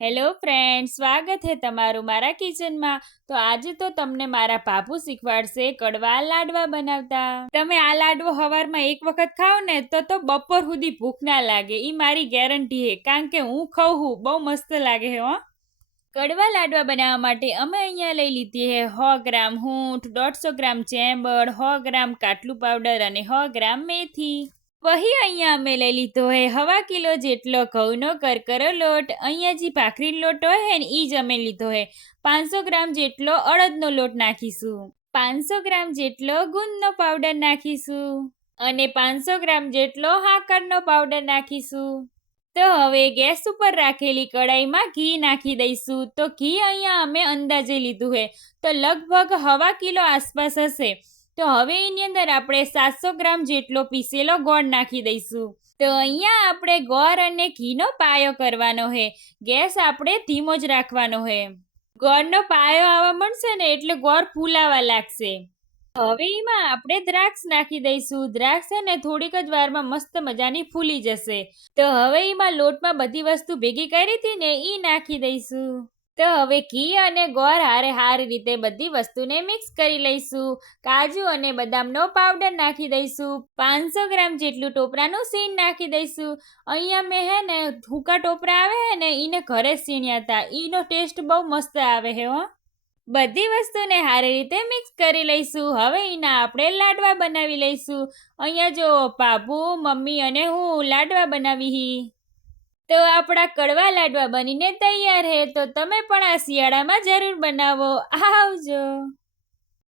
Hello friend, સ્વાગત છે તમારું મારા કિચનમાં. તો આજે તો તમને મારા પાપુ શીખવાડશે કડવા લાડવા બનાવતા. તમે આ લાડવો સવારમાં એક વખત ખાઓ ને તો બપોર સુધી ભૂખ ના લાગે. ઈ મારી ગેરંટી છે, કારણ કે હું ખાઉં હું બહુ મસ્ત લાગે છે હો. કડવા લાડવા બનાવવા માટે અમે અહીંયા લઈ લીધી છે 100 ગ્રામ હૂંઠ, 150 ગ્રામ ચેંબળ, 100 ગ્રામ કાટલું પાવડર અને 100 ગ્રામ મેથી. વહી અહીંયા અમે લઈ લીધો હે 1/2 કિલો જેટલો ઘઉંનો કરકરો લોટ. અહીંયા જે ભાખરીનો લોટ હોય ને ઈ જ અમે લીધો હે. 500 ગ્રામ જેટલો અડદનો લોટ નાખીશું. 500 ગ્રામ જેટલો ગુંદનો પાવડર નાખીશું અને 500 ગ્રામ જેટલો હાકરનો પાવડર નાખીશું. તો હવે ગેસ ઉપર રાખેલી કડાઈમાં ઘી નાખી દઈશું. તો ઘી અહીંયા અમે અંદાજે લીધું હે, તો લગભગ 1/2 કિલો આસપાસ હશે. તો હવે એની અંદર આપણે 700 ગ્રામ જેટલો પીસેલો ગોળ નાખી દઈશું. તો અહીંયા આપણે ગોળ અને ઘીનો પાયો કરવાનો હે. ગેસ આપણે ધીમો જ રાખવાનો હે. ગોળનો પાયો આવવા મળશે ને એટલે ગોળ ફૂલાવા લાગશે. હવે એમાં આપણે દ્રાક્ષ નાખી દઈશું. દ્રાક્ષ છે ને થોડીક જ વારમાં મસ્ત મજાની ફૂલી જશે. તો હવે એમાં લોટમાં બધી વસ્તુ ભેગી કરી હતી ને એ નાખી દઈશું. તો હવે ઘી અને ગોળ હારી રીતે બધી વસ્તુને મિક્સ કરી લઈશું. કાજુ અને બદામનો પાવડર નાખી દઈશું. 500 ગ્રામ જેટલું ટોપરાનું સીણ નાખી દઈશું. અહીંયા મેં હે ને સૂકા ટોપરા આવે હે ને એને ઘરે સીણ્યા હતા. એનો ટેસ્ટ બહુ મસ્ત આવે હે હો. બધી વસ્તુને સારી રીતે મિક્સ કરી લઈશું. હવે એના આપણે લાડવા બનાવી લઈશું. અહીંયા જો પાપુ, મમ્મી અને હું લાડવા બનાવી. તો આપણા કડવા લાડવા બનીને તૈયાર હે. તો તમે પણ આ શિયાળામાં જરૂર બનાવો. આવજો.